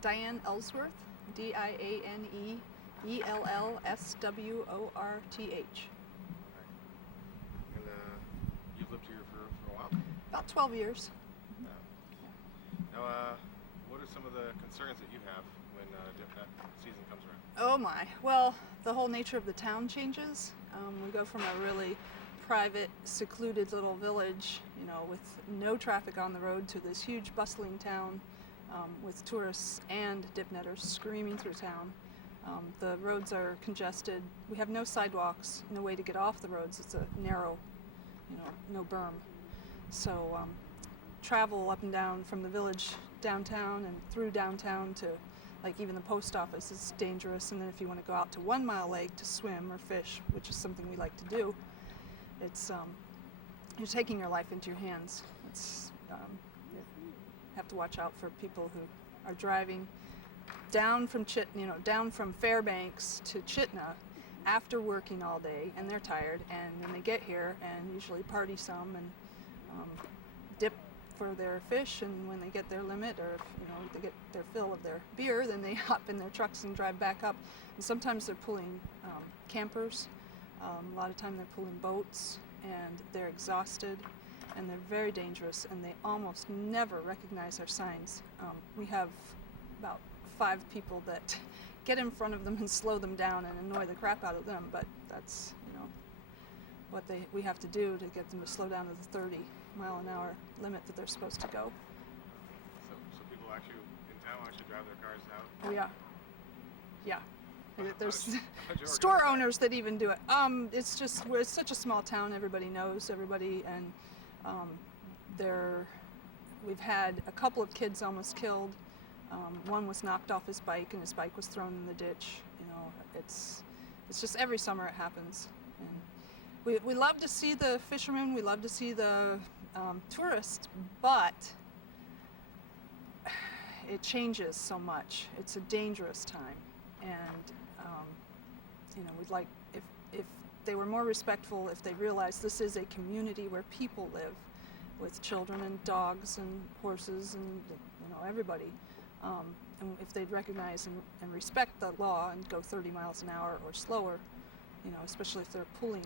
Diane Ellsworth, Dianeellsworth. And you've lived here for a while? About 12 years. Yeah. Now, what are some of the concerns that you have when that season comes around? Oh my. Well, the whole nature of the town changes. We go from a really private, secluded little village, with no traffic on the road to this huge bustling town with tourists and dip netters screaming through town. The roads are congested. We have no sidewalks, no way to get off the roads. It's a narrow, no berm. So travel up and down from the village downtown and through downtown to even the post office is dangerous. And then if you want to go out to 1 Mile Lake to swim or fish, which is something we like to do, it's you're taking your life into your hands. It's you have to watch out for people who are driving down from down from Fairbanks to Chitina after working all day, and they're tired, and then they get here and usually party some and dip for their fish, and when they get their limit, or if they get their fill of their beer, then they hop in their trucks and drive back up. And sometimes they're pulling campers. A lot of time they're pulling boats, and they're exhausted, and they're very dangerous, and they almost never recognize our signs. We have about 5 people that get in front of them and slow them down and annoy the crap out of them, but that's what we have to do to get them to slow down to the 30-mile-an-hour limit that they're supposed to go. So people actually in town actually drive their cars out? Oh yeah. There's How'd you store organize owners that even do it. We're such a small town. Everybody knows everybody, and we've had a couple of kids almost killed. One was knocked off his bike, and his bike was thrown in the ditch. It's just every summer it happens. And we love to see the fishermen, we love to see the tourists, but it changes so much. It's a dangerous time, and we'd like if they were more respectful, if they realized this is a community where people live with children and dogs and horses and everybody. And if they'd recognize and respect the law and go 30 miles an hour or slower, especially if they're pulling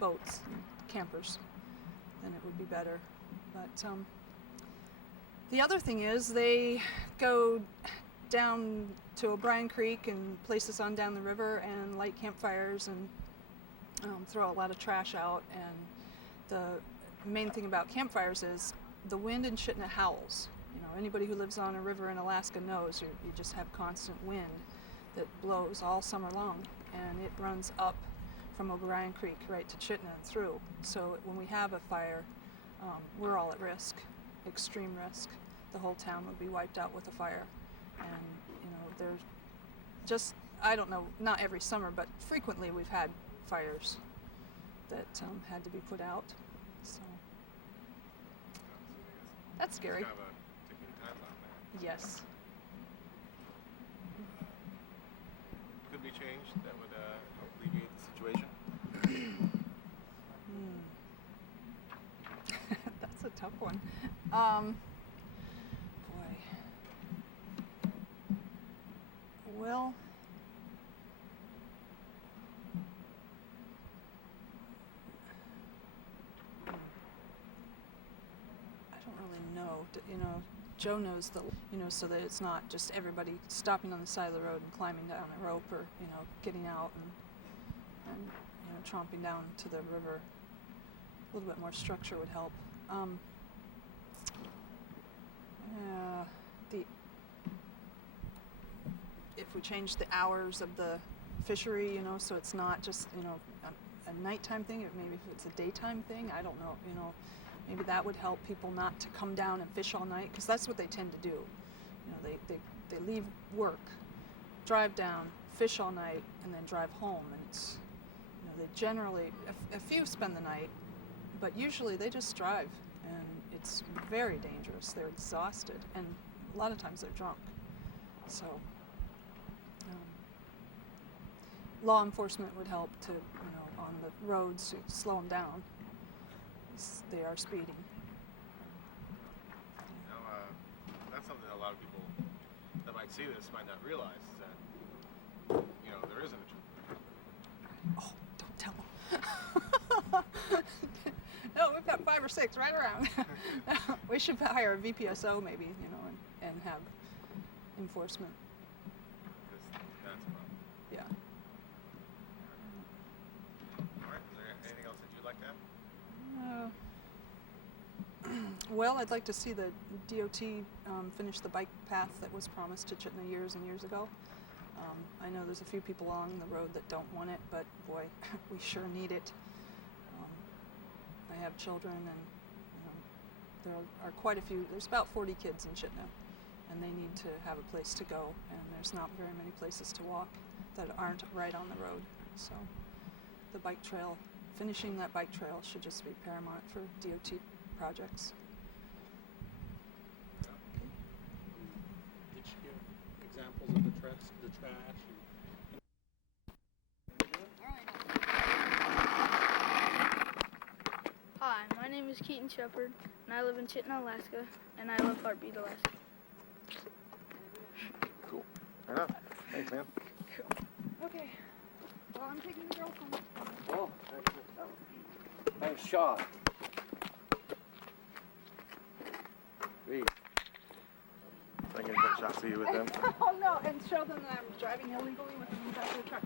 boats, campers, then it would be better. But the other thing is they go down to O'Brien Creek and places on down the river and light campfires and throw a lot of trash out. And the main thing about campfires is the wind in Chitina howls. Anybody who lives on a river in Alaska knows you just have constant wind that blows all summer long, and it runs up from O'Brien Creek right to Chitina and through. So when we have a fire, we're all at risk, extreme risk. The whole town would be wiped out with a fire. And there's just, I don't know, not every summer, but frequently we've had fires that had to be put out. So that's scary. It's kind of a ticking time bomb there. Yes. Could be changed that would help alleviate the situation? That's a tough one. Boy. Well, I don't really know. Joe knows so that it's not just everybody stopping on the side of the road and climbing down a rope or, getting out and tromping down to the river. A little bit more structure would help. If we change the hours of the fishery, so it's not just, a nighttime thing, or maybe if it's a daytime thing, I don't know, maybe that would help people not to come down and fish all night, because that's what they tend to do. They leave work, drive down, fish all night, and then drive home, and it's, they generally, a few spend the night, but usually they just drive, and it's very dangerous. They're exhausted, and a lot of times they're drunk. So law enforcement would help to, on the roads, to slow them down. They are speeding. That's something a lot lot of people that might see this might not realize is that, you know, there isn't a tree. Oh, don't tell them. No, we've got 5 or 6 right around. We should hire a VPSO maybe, you know, and have enforcement. That's a problem. Yeah. All right. Is there anything else that you'd like to add? Well, I'd like to see the DOT finish the bike path that was promised to Chitina years and years ago. I know there's a few people along the road that don't want it, but boy, we sure need it. I have children, and there are quite a few. There's about 40 kids in Chitina, and they need to have a place to go, and there's not very many places to walk that aren't right on the road. So the bike trail, finishing that bike trail should just be paramount for DOT projects. Did she give examples of the trash? Hi, my name is Keaton Shephard, and I live in Chitina, Alaska, and I love Heartbeat, Alaska. Cool. Fair enough. Thanks, man. Okay. Well, I'm taking the girls home. Oh, nice shot. Sweet. So I can take shots of you with them. Oh no, and show them that I'm driving illegally with them in the back of the truck.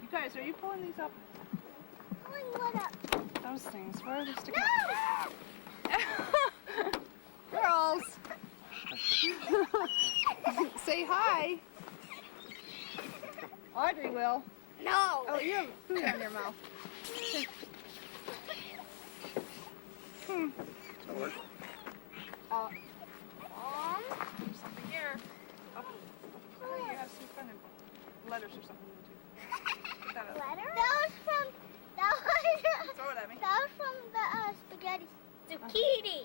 You guys, are you pulling these up? Pulling what up? Those things. Where are they sticking up? Girls! Say hi. Audrey will. No! Oh, you have food in your mouth. That work? There's something here. Oh, you have some kind of letters or something too. Put that up. Letter? Throw it at me. That was from the spaghetti. Zucchini!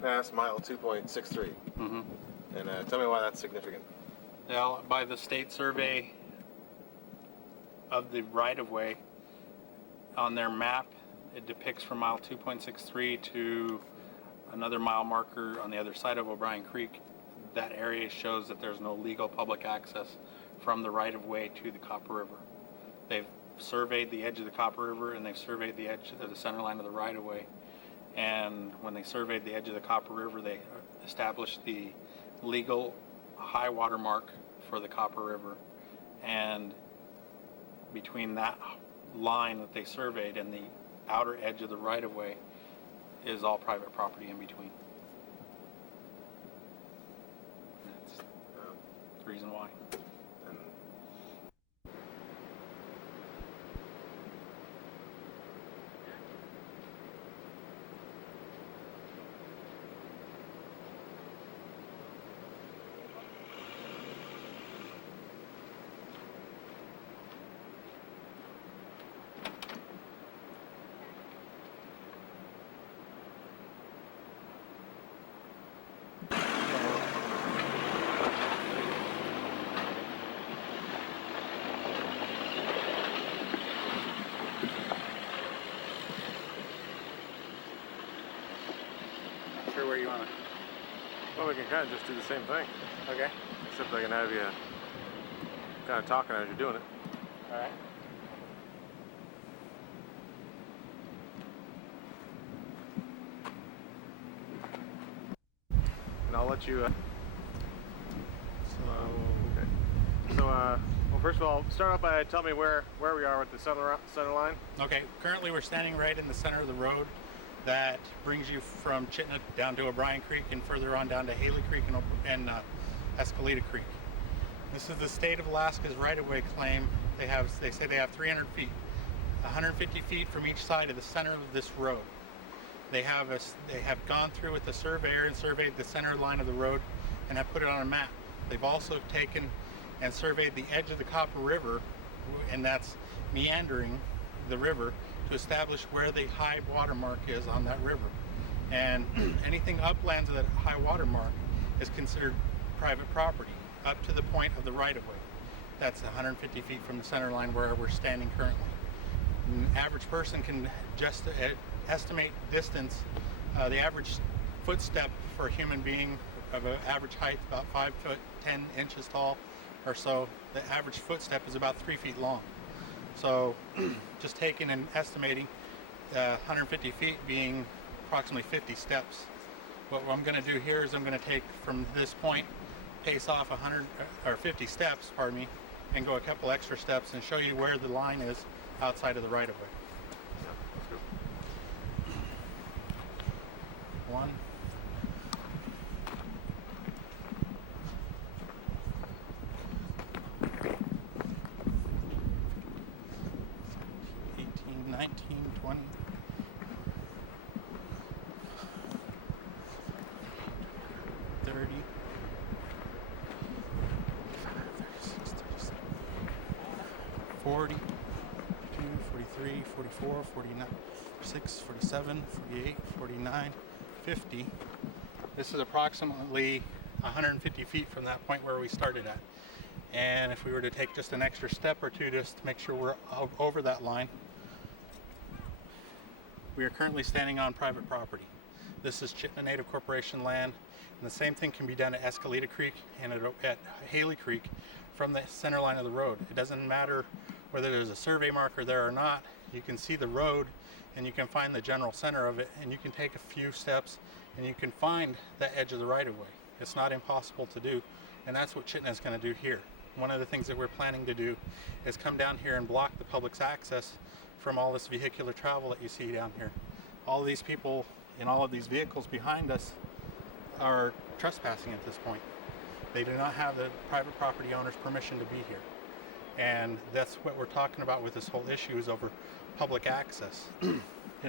Past mile 2.63. Mm-hmm. And tell me why that's significant. Now, by the state survey of the right-of-way, on their map, it depicts from mile 2.63 to another mile marker on the other side of O'Brien Creek. That area shows that there's no legal public access from the right-of-way to the Copper River. They've surveyed the edge of the Copper River, and they've surveyed the edge of the center line of the right-of-way. And when they surveyed the edge of the Copper River, they established the legal high water mark for the Copper River. And between that line that they surveyed and the outer edge of the right-of-way is all private property in between. That's the reason why. And Not sure where you want to. well, we can kind of just do the same thing, Okay. except I can have you kind of talking as you're doing it. All right. And I'll let you. Okay. So, well, first of all, start off by telling me where we are with the center line. Okay, currently we're standing right in the center of the road that brings you from Chitina down to O'Brien Creek and further on down to Haley Creek and Escalita Creek. This is the state of Alaska's right-of-way claim. They say they have 300 feet, 150 feet from each side of the center of this road. They have gone through with the surveyor and surveyed the center line of the road and have put it on a map. They've also taken and surveyed the edge of the Copper River and that's meandering the river to establish where the high water mark is on that river. And anything uplands of that high water mark is considered private property up to the point of the right-of-way. That's 150 feet from the center line where we're standing currently. An average person can just estimate distance. The average footstep for a human being of an average height, about 5 foot 10 inches tall or so, the average footstep is about 3 feet long. So just taking and estimating 150 feet being approximately 50 steps. What I'm going to do here is I'm going to take from this point, pace off 100 or 50 steps, pardon me, and go a couple extra steps and show you where the line is outside of the right-of-way. Yeah, let's go. One. 18, 19, 20. 30. 36, 37. 40. 43, 44, 49, 46, 47, 48, 49, 50. This is approximately 150 feet from that point where we started at. And if we were to take just an extra step or two just to make sure we're over that line, we are currently standing on private property. This is Chitina Native Corporation land, and the same thing can be done at Escalita Creek and at Haley Creek from the center line of the road. It doesn't matter whether there's a survey marker there or not. You can see the road and you can find the general center of it, and you can take a few steps and you can find the edge of the right-of-way. It's not impossible to do, and that's what Chitina is going to do here. One of the things that we're planning to do is come down here and block the public's access from all this vehicular travel that you see down here. All of these people in all of these vehicles behind us are trespassing at this point. They do not have the private property owner's permission to be here. And that's what we're talking about with this whole issue, is over public access. In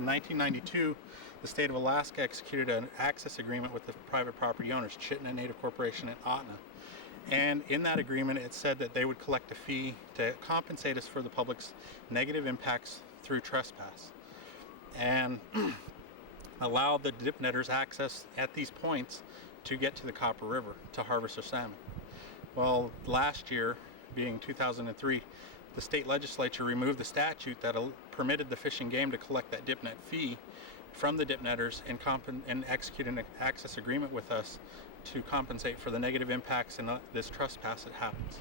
1992, the state of Alaska executed an access agreement with the private property owners, Chitina Native Corporation and Ahtna. And in that agreement, it said that they would collect a fee to compensate us for the public's negative impacts through trespass, and allow the dip netters access at these points to get to the Copper River to harvest their salmon. Well, last year, being 2003, the state legislature removed the statute that permitted the Fish and Game to collect that dip net fee from the dip netters and execute an access agreement with us to compensate for the negative impacts in this trespass that happens.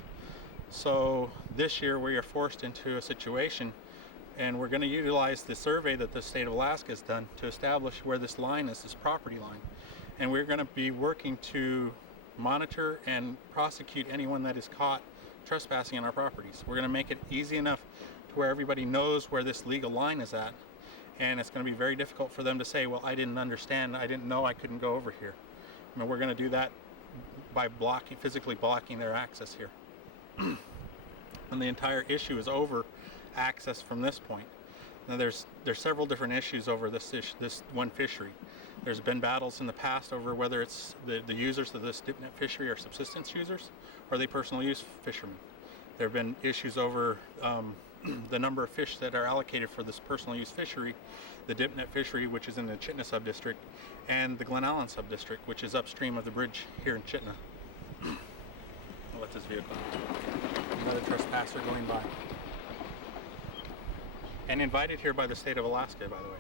So this year we are forced into a situation, and we're going to utilize the survey that the state of Alaska has done to establish where this line is, this property line. And we're going to be working to monitor and prosecute anyone that is caught trespassing on our properties. We're going to make it easy enough to where everybody knows where this legal line is at, and it's going to be very difficult for them to say, well, I didn't understand, I didn't know I couldn't go over here. I mean, we're going to do that by physically blocking their access here. And the entire issue is over access from this point. Now there's several different issues over this one fishery. There's been battles in the past over whether it's the users of this dip net fishery are subsistence users or they personal use fishermen. There have been issues over the number of fish that are allocated for this personal use fishery, the dip net fishery, which is in the Chitina subdistrict, and the Glen Allen subdistrict, which is upstream of the bridge here in Chitina. I'll let this vehicle, another trespasser going by. And invited here by the state of Alaska, by the way.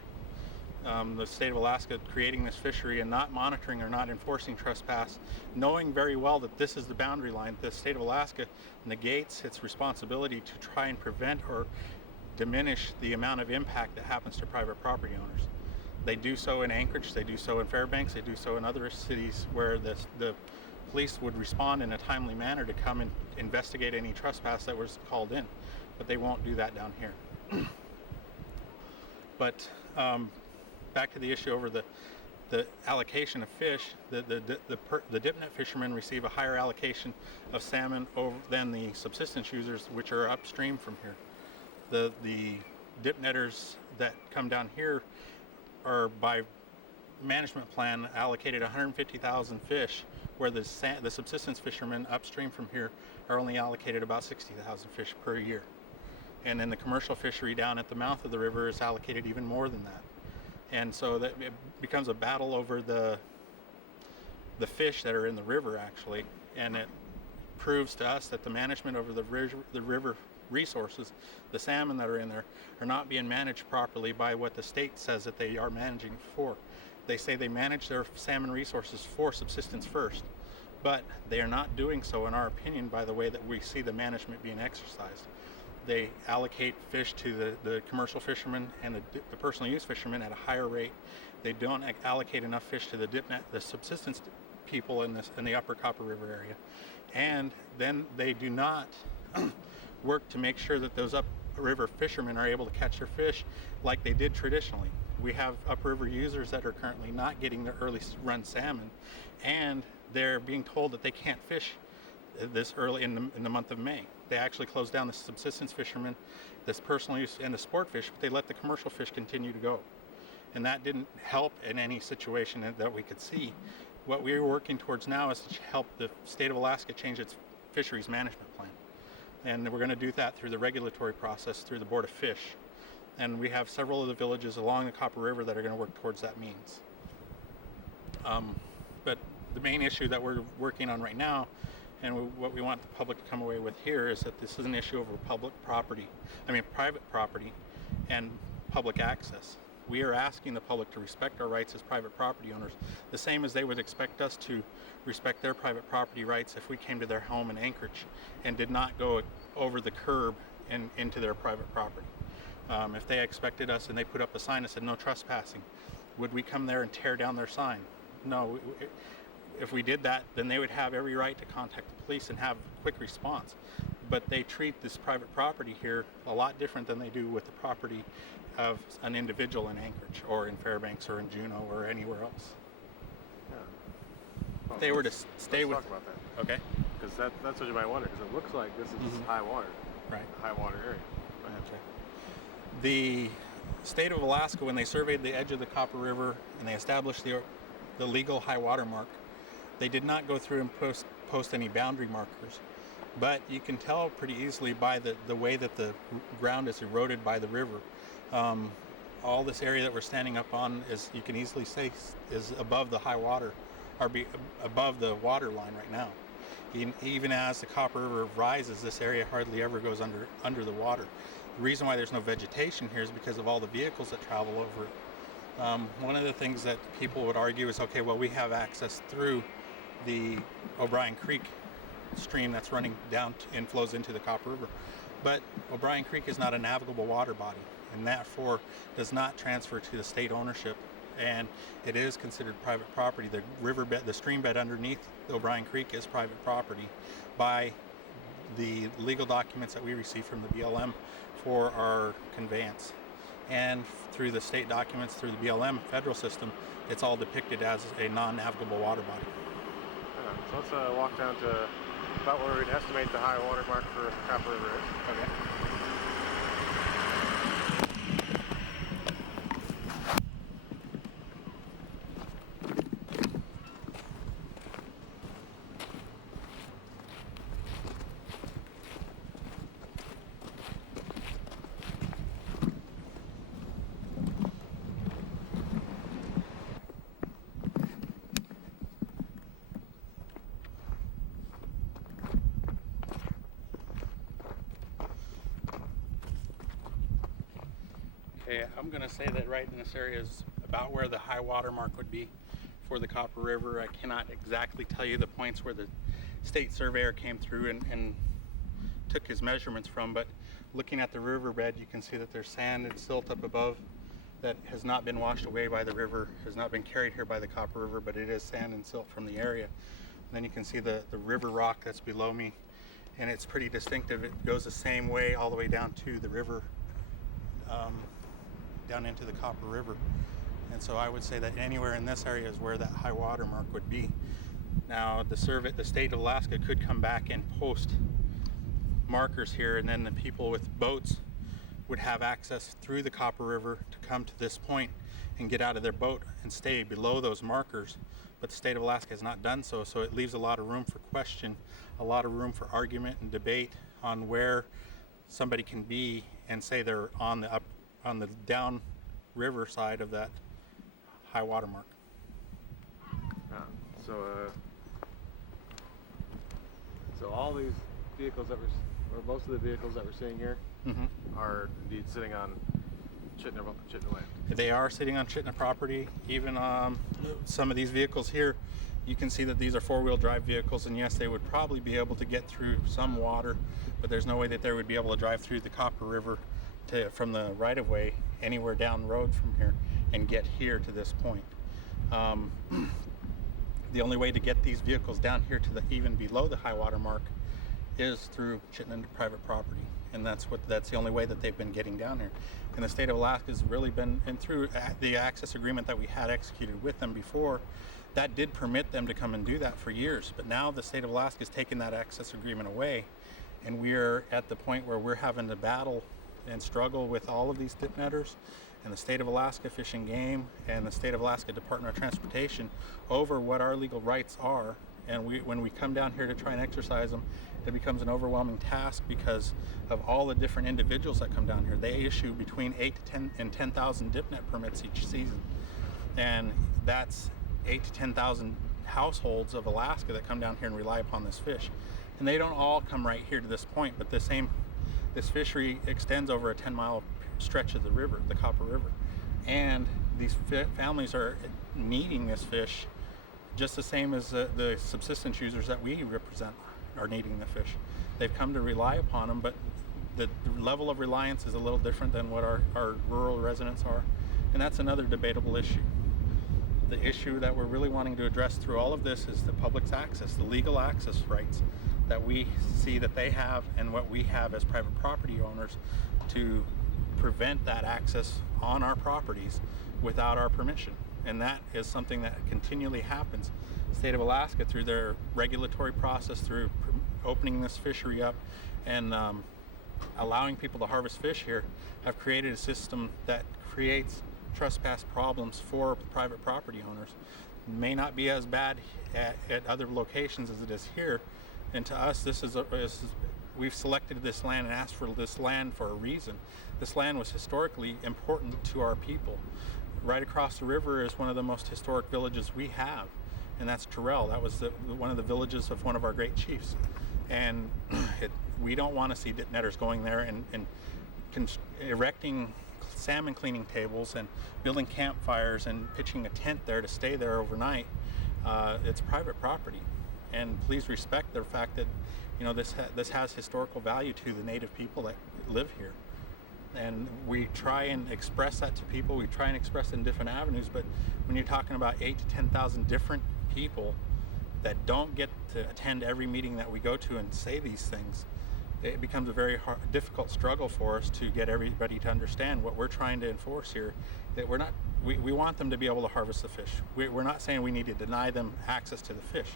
The state of Alaska creating this fishery and not monitoring or not enforcing trespass, knowing very well that this is the boundary line. The state of Alaska negates its responsibility to try and prevent or diminish the amount of impact that happens to private property owners. They do so in Anchorage, they do so in Fairbanks, they do so in other cities where the police would respond in a timely manner to come and investigate any trespass that was called in, but they won't do that down here. But back to the issue over the allocation of fish, the dip net fishermen receive a higher allocation of salmon than the subsistence users, which are upstream from here. The dip netters that come down here are, by management plan, allocated 150,000 fish, where the subsistence fishermen upstream from here are only allocated about 60,000 fish per year. And then the commercial fishery down at the mouth of the river is allocated even more than that. And so that it becomes a battle over the fish that are in the river, actually. And it proves to us that the management over the river resources, the salmon that are in there, are not being managed properly by what the state says that they are managing for. They say they manage their salmon resources for subsistence first, but they are not doing so, in our opinion, by the way that we see the management being exercised. They allocate fish to the commercial fishermen and the personal use fishermen at a higher rate. They don't allocate enough fish to the subsistence people in the upper Copper River area. And then they do not work to make sure that those upriver fishermen are able to catch their fish like they did traditionally. We have upriver users that are currently not getting their early run salmon, and they're being told that they can't fish this early in the month of May. They actually closed down the subsistence fishermen, this personal use, and the sport fish, but they let the commercial fish continue to go. And that didn't help in any situation that we could see. What we're working towards now is to help the state of Alaska change its fisheries management plan. And we're going to do that through the regulatory process, through the Board of Fish. And we have several of the villages along the Copper River that are going to work towards that means. But the main issue that we're working on right now, and what we want the public to come away with here, is that this is an issue over private property and public access. We are asking the public to respect our rights as private property owners, the same as they would expect us to respect their private property rights if we came to their home in Anchorage and did not go over the curb and into their private property. If they expected us and they put up a sign that said no trespassing, would we come there and tear down their sign? No. If we did that, then they would have every right to contact the police and have a quick response. But they treat this private property here a lot different than they do with the property of an individual in Anchorage or in Fairbanks or in Juneau or anywhere else. Yeah. Well, If they were to stay with... Let's talk about that. Okay. Because that's what you might wonder, because it looks like this is high water. Right. High water area. Okay. The state of Alaska, when they surveyed the edge of the Copper River and they established the legal high water mark, they did not go through and post any boundary markers. But you can tell pretty easily by the way that the ground is eroded by the river. All this area that we're standing up on is, you can easily say, is above the high water, or above the water line right now. Even as the Copper River rises, this area hardly ever goes under the water. The reason why there's no vegetation here is because of all the vehicles that travel over it. One of the things that people would argue is, okay, well, we have access through the O'Brien Creek stream that's running down and flows into the Copper River. But O'Brien Creek is not a navigable water body, and therefore does not transfer to the state ownership, and it is considered private property. The riverbed, the stream bed underneath O'Brien Creek is private property by the legal documents that we receive from the BLM for our conveyance. And through the state documents, through the BLM federal system, it's all depicted as a non-navigable water body. So let's walk down to about where we'd estimate the high water mark for Copper River is. Okay. Okay, I'm going to say that right in this area is about where the high water mark would be for the Copper River. I cannot exactly tell you the points where the state surveyor came through and took his measurements from, but looking at the riverbed, you can see that there's sand and silt up above that has not been washed away by the river, has not been carried here by the Copper River, but it is sand and silt from the area. And then you can see the river rock that's below me, and it's pretty distinctive. It goes the same way all the way down to the river, down into the Copper River. And so I would say that anywhere in this area is where that high water mark would be. Now the state of Alaska could come back and post markers here, and then the people with boats would have access through the Copper River to come to this point and get out of their boat and stay below those markers. But the state of Alaska has not done so, so it leaves a lot of room for question, a lot of room for argument and debate on where somebody can be and say they're on the down river side of that high water mark. So so all these vehicles that or most of the vehicles that we're seeing here are indeed sitting on Chitina land. They are sitting on Chitina property. Even some of these vehicles here, you can see that these are four-wheel drive vehicles, and yes, they would probably be able to get through some water, but there's no way that they would be able to drive through the Copper River from the right-of-way anywhere down the road from here and get here to this point. The only way to get these vehicles down here to even below the high water mark is through Chitina private property, and that's the only way that they've been getting down here. And the state of Alaska has really been, and through the access agreement that we had executed with them before, that did permit them to come and do that for years. But now the state of Alaska has taken that access agreement away, and we're at the point where we're having to battle and struggle with all of these dip netters and the state of Alaska Fish and Game and the state of Alaska Department of Transportation over what our legal rights are. And when we come down here to try and exercise them, it becomes an overwhelming task because of all the different individuals that come down here. They issue between 8,000 and 10,000 dip net permits each season, and that's 8,000 to 10,000 households of Alaska that come down here and rely upon this fish. And they don't all come right here to this point, but this fishery extends over a 10-mile stretch of the river, the Copper River, and these families are needing this fish just the same as the subsistence users that we represent are needing the fish. They've come to rely upon them, but the level of reliance is a little different than what our rural residents are, and that's another debatable issue. The issue that we're really wanting to address through all of this is the public's access, the legal access rights that we see that they have and what we have as private property owners to prevent that access on our properties without our permission. And that is something that continually happens. The state of Alaska, through their regulatory process, through opening this fishery up and allowing people to harvest fish here, have created a system that creates trespass problems for private property owners. It may not be as bad at other locations as it is here, and to us we've selected this land and asked for this land for a reason. This land was historically important to our people. Right across the river is one of the most historic villages we have, and that's Terrell. That was one of the villages of one of our great chiefs, and we don't want to see dip netters going there and erecting salmon cleaning tables and building campfires and pitching a tent there to stay there overnight. It's private property, and please respect the fact that this has historical value to the native people that live here. And we try and express that to people. We try and express it in different avenues, but when you're talking about 8,000 to 10,000 different people that don't get to attend every meeting that we go to and say these things, it becomes a very difficult struggle for us to get everybody to understand what we're trying to enforce here. That we want them to be able to harvest the fish. We're not saying we need to deny them access to the fish.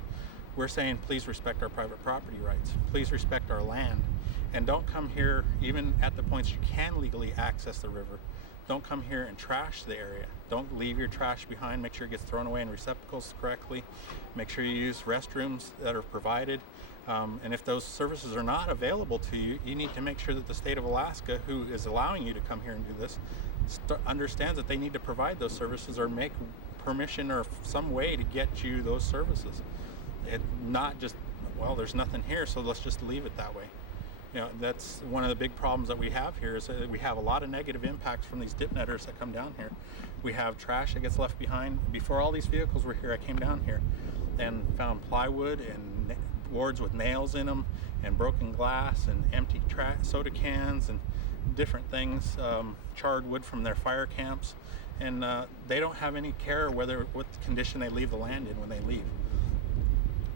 We're saying please respect our private property rights. Please respect our land. And don't come here, even at the points you can legally access the river, don't come here and trash the area. Don't leave your trash behind. Make sure it gets thrown away in receptacles correctly. Make sure you use restrooms that are provided. And if those services are not available to you, you need to make sure that the state of Alaska, who is allowing you to come here and do this, understands that they need to provide those services or make permission or some way to get you those services. Not just, well, there's nothing here, so let's just leave it that way. That's one of the big problems that we have here is that we have a lot of negative impacts from these dip netters that come down here. We have trash that gets left behind. Before all these vehicles were here, I came down here and found plywood and boards with nails in them and broken glass and empty soda cans and different things, charred wood from their fire camps. And they don't have any care what condition they leave the land in when they leave.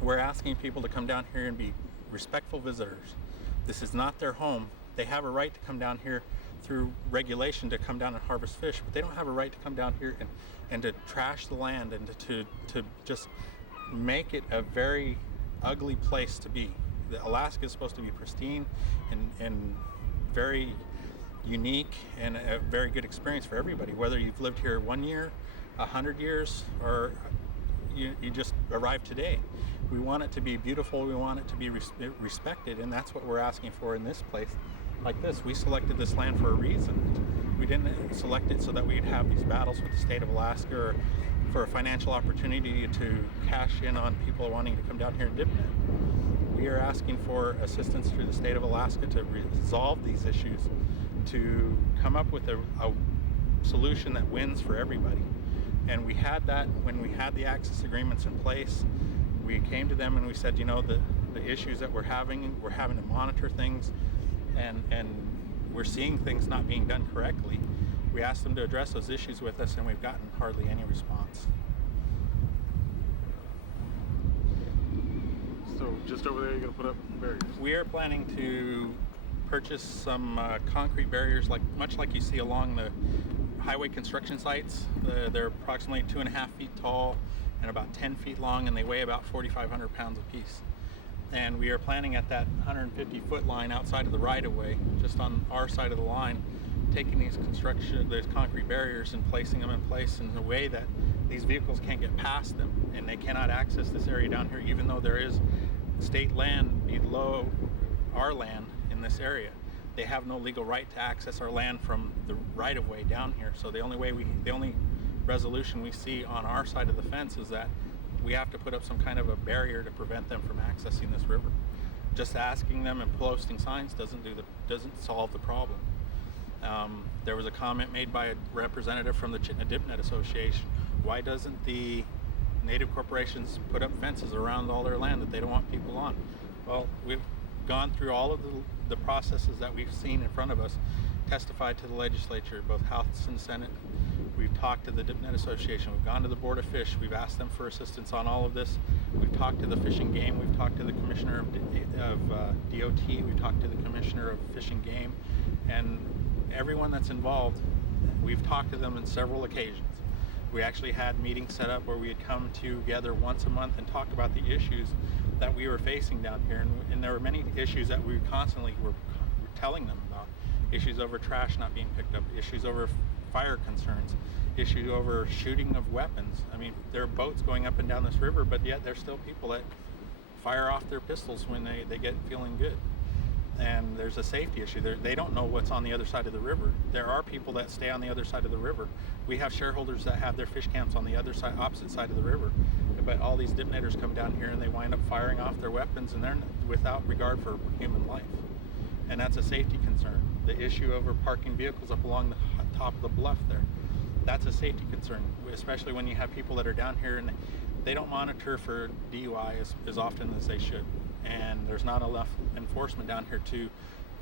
We're asking people to come down here and be respectful visitors. This is not their home. They have a right to come down here through regulation to come down and harvest fish, but they don't have a right to come down here and to trash the land and to just make it a very ugly place to be. Alaska is supposed to be pristine and very unique and a very good experience for everybody, whether you've lived here 1 year, 100 years, or you just arrived today. We want it to be beautiful. We want it to be respected, and that's what we're asking for in this place. like this. We selected this land for a reason. We didn't select it so that we'd have these battles with the state of Alaska or for a financial opportunity to cash in on people wanting to come down here and dip net. We are asking for assistance through the state of Alaska to resolve these issues, to come up with a solution that wins for everybody. And we had that when we had the access agreements in place. We came to them and we said, you know, the issues that we're having to monitor things, and we're seeing things not being done correctly. We asked them to address those issues with us, and we've gotten hardly any response. So just over there, you're going to put up barriers? We are planning to purchase some concrete barriers, much like you see along the highway construction sites. They're approximately 2.5 feet tall and about 10 feet long, and they weigh about 4,500 pounds apiece. And we are planning at that 150-foot line outside of the right-of-way, just on our side of the line, taking these concrete barriers and placing them in place in a way that these vehicles can't get past them, and they cannot access this area down here, even though there is state land below our land in this area. They have no legal right to access our land from the right-of-way down here. So the only resolution we see on our side of the fence is that we have to put up some kind of a barrier to prevent them from accessing this river. Just asking them and posting signs doesn't solve the problem. There was a comment made by a representative from the Chitina Dipnet Association. Why doesn't the native corporations put up fences around all their land that they don't want people on? Well, we've gone through all of the processes that we've seen in front of us, testified to the legislature, both House and Senate. We've talked to the Dipnet Association. We've gone to the Board of Fish. We've asked them for assistance on all of this. We've talked to the Fish and Game. We've talked to the Commissioner of DOT. We've talked to the Commissioner of Fish and Game. And everyone that's involved, we've talked to them on several occasions. We actually had meetings set up where we had come together once a month and talked about the issues that we were facing down here. And there were many issues that we constantly were telling them about. Issues over trash not being picked up, issues over fire concerns, issue over shooting of weapons. I mean, there are boats going up and down this river, but yet there's still people that fire off their pistols when they get feeling good. And there's a safety issue. They don't know what's on the other side of the river. There are people that stay on the other side of the river. We have shareholders that have their fish camps on the other side, opposite side of the river. But all these dipnetters come down here and they wind up firing off their weapons, and they're without regard for human life. And that's a safety concern. The issue over parking vehicles up along the top of the bluff there, that's a safety concern, especially when you have people that are down here and they don't monitor for DUI as often as they should. And there's not enough enforcement down here to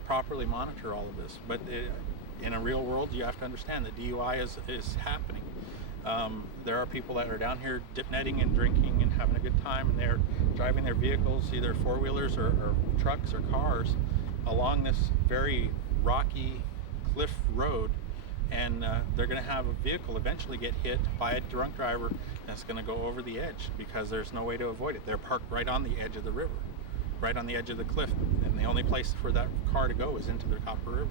properly monitor all of this. But in a real world, you have to understand that DUI is happening. There are people that are down here dip netting and drinking and having a good time, and they're driving their vehicles, either four-wheelers or trucks or cars, along this very rocky cliff road, and they're going to have a vehicle eventually get hit by a drunk driver that's going to go over the edge because there's no way to avoid it. They're parked right on the edge of the river, right on the edge of the cliff, and the only place for that car to go is into the Copper River.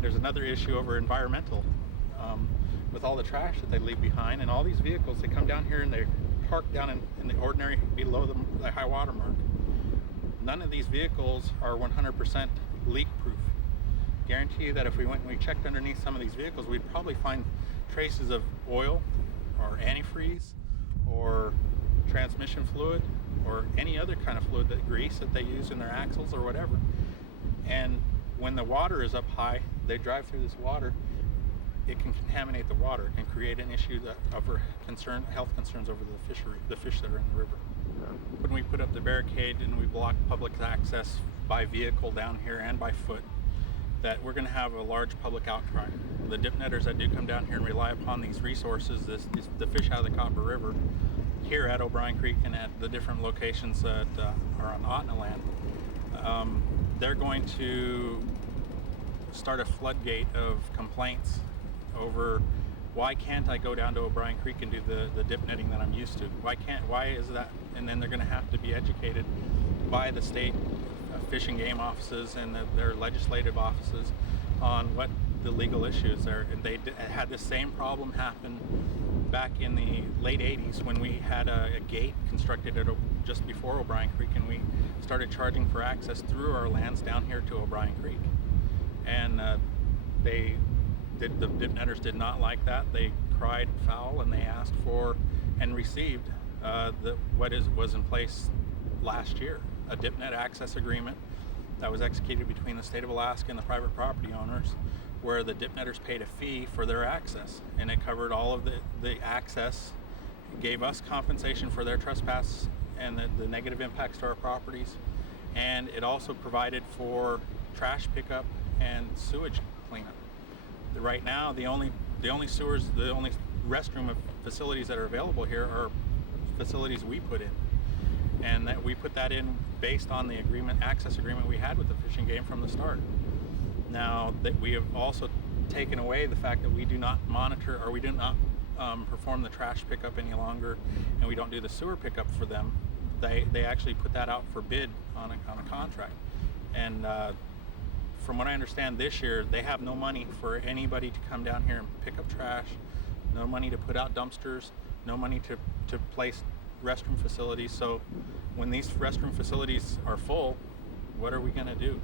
There's another issue over environmental, with all the trash that they leave behind, and all these vehicles, they come down here and they're parked down in the ordinary below the high water mark. None of these vehicles are 100% leak proof. Guarantee you that if we went and we checked underneath some of these vehicles, we'd probably find traces of oil or antifreeze or transmission fluid or any other kind of fluid, that grease that they use in their axles or whatever. And when the water is up high, they drive through this water, it can contaminate the water. It can create an issue of health concerns over the fish that are in the river. When we put up the barricade and we block public access by vehicle down here and by foot, that we're going to have a large public outcry. The dip netters that do come down here and rely upon these resources, the fish out of the Copper River, here at O'Brien Creek and at the different locations that are on Ahtna land, they're going to start a floodgate of complaints over why can't I go down to O'Brien Creek and do the dip netting that I'm used to? Why is that? And then they're going to have to be educated by the state Fish and Game offices and their legislative offices on what the legal issues are. And they had the same problem happen back in the late 80s when we had a gate constructed just before O'Brien Creek, and we started charging for access through our lands down here to O'Brien Creek. and the dip netters did not like that. They cried foul, and they asked for and received what was in place last year, a dip net access agreement that was executed between the state of Alaska and the private property owners, where the dip netters paid a fee for their access, and it covered all of the access, gave us compensation for their trespass and the negative impacts to our properties, and it also provided for trash pickup and sewage cleanup. Right now, the only restroom facilities that are available here are facilities we put in, and that we put that in based on the access agreement we had with the Fish and Game from the start. Now that we have also taken away the fact that we do not monitor, or we do not perform the trash pickup any longer, and we don't do the sewer pickup for them, they actually put that out for bid on a contract. And from what I understand, this year they have no money for anybody to come down here and pick up trash, no money to put out dumpsters, no money to place restroom facilities. So when these restroom facilities are full, what are we going to do?